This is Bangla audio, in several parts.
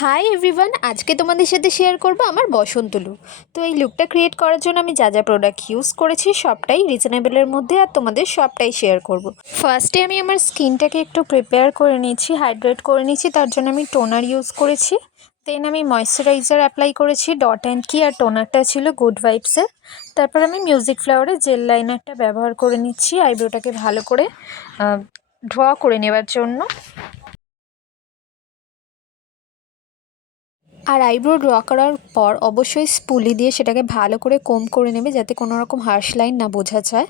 হাই এভরিওয়ান, আজকে তোমাদের সাথে শেয়ার করব আমার বসন্ত লুক। তো এই লুকটা ক্রিয়েট করার জন্য আমি যা যা প্রোডাক্ট ইউজ করেছি সবটাই রিজনেবলের মধ্যে আর তোমাদের সবটাই শেয়ার করব। ফার্স্টে আমি আমার স্কিনটাকে একটু প্রিপেয়ার করে নিয়েছি, হাইড্রেট করে নিয়েছি। তার জন্য আমি টোনার ইউজ করেছি। দেন আমি ময়শ্চারাইজার অ্যাপ্লাই করেছি ডট অ্যান্ড কি, আর টোনারটা ছিল গুড ভাইবসের। তারপর আমি মিউজিক ফ্লাওয়ারের জেল লাইনারটা ব্যবহার করে নিচ্ছি আইব্রোটাকে ভালো করে ড্র করে নেওয়ার জন্য। আর আইব্রো ড্র করার পর অবশ্যই স্পুলি দিয়ে সেটাকে ভালো করে কোম করে নেবে, যাতে কোনো রকম হার্শ লাইন না বোঝা যায়।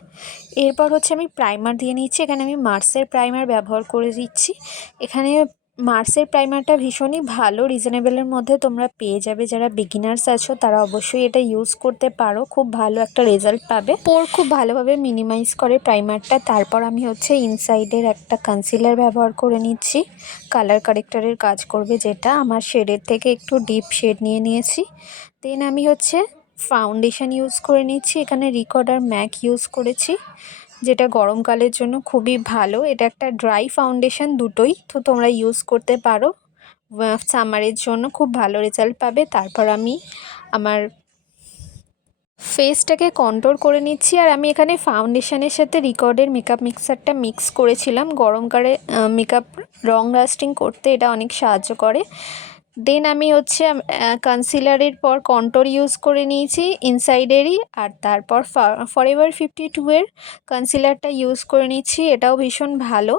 এরপর হচ্ছে আমি প্রাইমার দিয়ে নিচ্ছি। এখানে আমি মার্সের প্রাইমার ব্যবহার করে দিচ্ছি। এখানে মার্সের প্রাইমারটা ভীষণই ভালো, রিজনেবলের মধ্যে তোমরা পেয়ে যাবে। যারা বিগিনার্স আছো তারা অবশ্যই এটা ইউজ করতে পারো, খুব ভালো একটা রেজাল্ট পাবে। পোর খুব ভালোভাবে মিনিমাইজ করে প্রাইমারটা। তারপর আমি হচ্ছে ইনসাইডের একটা কনসিলার ব্যবহার করে নিচ্ছি, কালার কারেক্টারের কাজ করবে, যেটা আমার শেডের থেকে একটু ডিপ শেড নিয়ে নিয়েছি। দেন আমি হচ্ছে ফাউন্ডেশন ইউজ করে নিচ্ছি। এখানে রিকর্ড আর ম্যাক ইউজ করেছি, যেটা গরমকালের জন্য খুবই ভালো। এটা একটা ড্রাই ফাউন্ডেশন, দুটোই তো তোমরা ইউজ করতে পারো। সামারের জন্য খুব ভালো রেজাল্ট পাবে। তারপর আমি আমার ফেসটাকে কন্ট্রোল করে নিচ্ছি। আর আমি এখানে ফাউন্ডেশনের সাথে রিকর্ডের মেকআপ মিক্সারটা মিক্স করেছিলাম। গরমকালে মেকআপ লং লাস্টিং করতে এটা অনেক সাহায্য করে। দেন আমি হচ্ছে কনসিলারের পর কন্ট্রোর ইউজ করে নিয়েছি ইনসাইডেরই। আর তারপর ফরএভার 52 কনসিলারটা ইউজ করে নিচ্ছি। এটাও ভীষণ ভালো,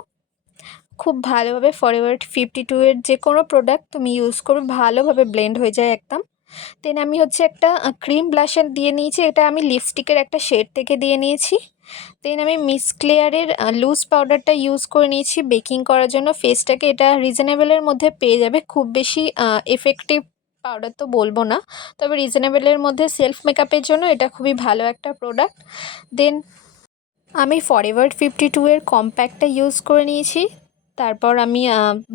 খুব ভালোভাবে ফরএভার 52 যে কোনো প্রোডাক্ট তুমি ইউজ করবে ভালোভাবে ব্লেন্ড হয়ে যায় একদম। দেন আমি হচ্ছে একটা ক্রিম ব্লাশার দিয়ে নিয়েছি। এটা আমি লিপস্টিকের একটা শেড থেকে দিয়ে নিয়েছি। দেন আমি মিস ক্লিয়ারের লুজ পাউডারটা ইউজ করে নিয়েছি বেকিং করার জন্য ফেসটাকে। এটা রিজনেবলের মধ্যে পেয়ে যাবে, খুব বেশি এফেক্টিভ পাউডার তো বলবো না, তবে রিজনেবলের মধ্যে সেলফ মেকআপের জন্য এটা খুবই ভালো একটা প্রোডাক্ট। দেন আমি ফরএভার 52 কম্প্যাক্টটা ইউজ করে নিয়েছি। তারপর আমি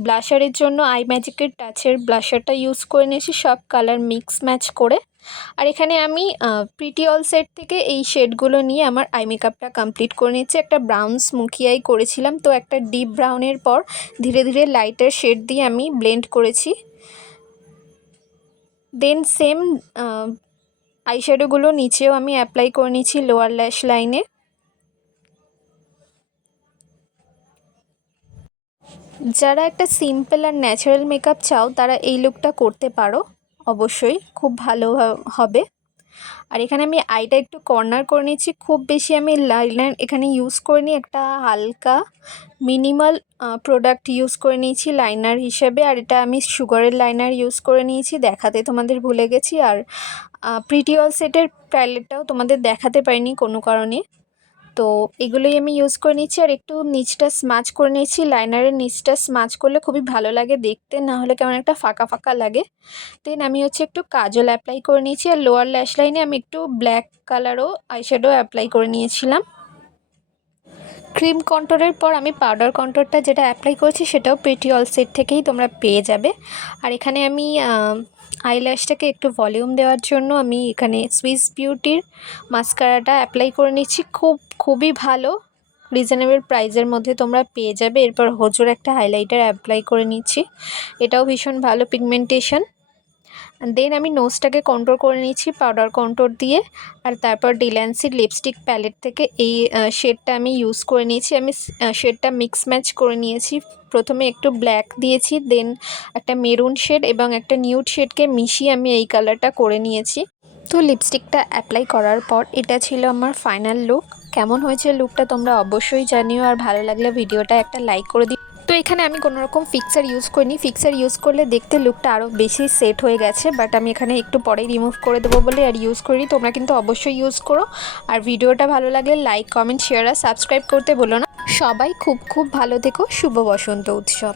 ব্লাশারের জন্য আই ম্যাজিকের টাচের ব্লাশারটা ইউজ করে নিয়েছি, সব কালার মিক্স ম্যাচ করে। আর এখানে আমি প্রিটি অল সেট থেকে এই শেডগুলো নিয়ে আমার আই মেকআপটা কমপ্লিট করে নিচ্ছি। একটা ব্রাউন স্মোকি আই করেছিলাম, তো একটা ডিপ ব্রাউনের পর ধীরে ধীরে লাইটার শেড দিয়ে আমি ব্লেন্ড করেছি। দেন সেম আই শ্যাডোগুলো নিচেও আমি অ্যাপ্লাই করে নিচ্ছি লোয়ার ল্যাশ লাইনে। যারা একটা সিম্পল আর ন্যাচারাল মেকআপ চাও তারা এই লুকটা করতে পারো, অবশ্যই খুব ভালো হবে। আর এখানে আমি আইটা একটু কর্নার করে নিচ্ছি, খুব বেশি আমি লাইনার এখানে ইউজ করিনি। একটা হালকা মিনিমাল প্রোডাক্ট ইউজ করে নিয়েছি লাইনার হিসেবে। আর এটা আমি সুগারের লাইনার ইউজ করে নিয়েছি, দেখাতে তোমাদের ভুলে গেছি। আর প্রিটি অল সেটের প্যালেটটাও তোমাদের দেখাতে পারিনি কোনো কারণে, তো এগুলোই আমি ইউজ করে নিচ্ছি। আর একটু নিচটা স্মাচ করে নিয়েছি, লাইনারের নিচটা স্মাচ করলে খুবই ভালো লাগে দেখতে, না হলে কেমন একটা ফাঁকা ফাঁকা লাগে। দেন আমি হচ্ছে একটু কাজল অ্যাপ্লাই করে নিয়েছি। আর লোয়ার ল্যাশ লাইনে আমি একটু ব্ল্যাক কালারও আইশ্যাডো অ্যাপ্লাই করে নিয়েছিলাম। ক্রিম কন্ট্রোলের পর আমি পাউডার কন্ট্রোলটা যেটা অ্যাপ্লাই করেছি সেটাও প্রিটি অল সেট থেকেই তোমরা পেয়ে যাবে। আর এখানে আমি আইল্যাশটাকে একটু ভলিউম দেওয়ার জন্য আমি এখানে সুইস বিউটির মাস্কারাটা অ্যাপ্লাই করে নিচ্ছি, খুবই ভালো, রিজনেবল প্রাইসের মধ্যে তোমরা পেয়ে যাবে। এরপর হোজোর একটা হাইলাইটার অ্যাপ্লাই করে নিচ্ছি, এটাও ভীষণ ভালো পিগমেন্টেশন। দেন আমি নোজটাকে কন্ট্রোল করে নিচ্ছি পাউডার কন্ট্রোল দিয়ে। আর তারপর ডিল্যান্সির লিপস্টিক প্যালেট থেকে এই শেডটা আমি ইউজ করে নিয়েছি। আমি শেডটা মিক্স ম্যাচ করে নিয়েছি, প্রথমে একটু ব্ল্যাক দিয়েছি, দেন একটা মেরুন শেড এবং একটা নিউড শেডকে মিশিয়ে আমি এই কালারটা করে নিয়েছি। তো লিপস্টিকটা অ্যাপ্লাই করার পর এটা ছিল আমার ফাইনাল লুক। কেমন হয়েছে লুকটা তোমরা অবশ্যই জানিও, আর ভালো লাগলে ভিডিওটা একটা লাইক করে দিও। তো এখানে আমি কোনো রকম ফিক্সার ইউজ করিনি, ফিক্সার ইউজ করলে দেখতে লুকটা আরও বেশি সেট হয়ে গেছে, বাট আমি এখানে একটু পরেই রিমুভ করে দেবো বলে আর ইউজ করিনি। তোমরা কিন্তু অবশ্যই ইউজ করো। আর ভিডিওটা ভালো লাগলে লাইক, কমেন্ট, শেয়ার আর সাবস্ক্রাইব করতে বলো না। সবাই খুব খুব ভালো থেকো। শুভ বসন্ত উৎসব।